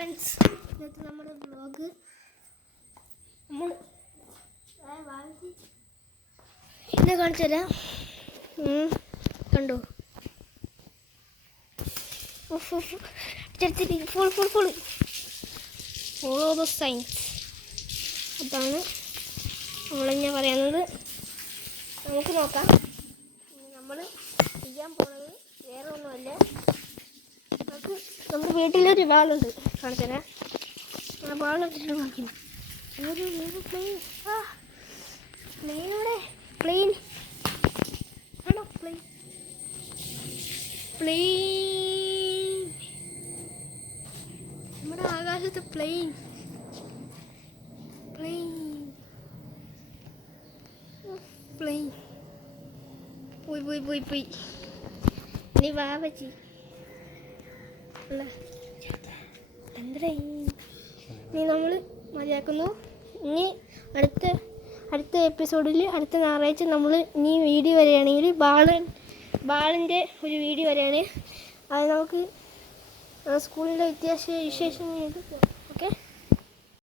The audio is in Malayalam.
ഫ്രണ്ട്സ്, ഇന്നത്തെ നമ്മുടെ വ്ളോഗ് നമ്മൾ എന്നെ കാണിച്ചു തരാം. കണ്ടോ, ഫോളോ ദ സൈൻസ്. അതാണ് നമ്മളിങ്ങനെ പറയുന്നത്. നമുക്ക് നോക്കാം. നമ്മൾ ചെയ്യാൻ പോകുന്നത് വേറെ ഒന്നുമല്ല. നമ്മുടെ വീട്ടിലൊരു വാളുണ്ട്, കാണിച്ചു തരാം. ആ വാളിട്ടിട്ട് കാണിക്കുന്നു. ഒരു പ്ലെയിൻ, പ്ലെയിനോടെ പ്ലെയിൻ ആണോ? പ്ലെയിൻ നമ്മുടെ ആകാശത്ത് പ്ലെയിൻ പോയി. ഇനി വാ പറ്റി എന്താ ഇനി നമ്മൾ മതിയാക്കുന്നു. ഇനി അടുത്ത എപ്പിസോഡിൽ അടുത്ത ഞായറാഴ്ച നമ്മൾ ഇനി വീഡിയോ വരികയാണെങ്കിൽ ബാളിൻ്റെ ഒരു വീഡിയോ വരികയാണ്. അത് നമുക്ക് സ്കൂളിലെ വിശേഷങ്ങൾ. ഓക്കെ.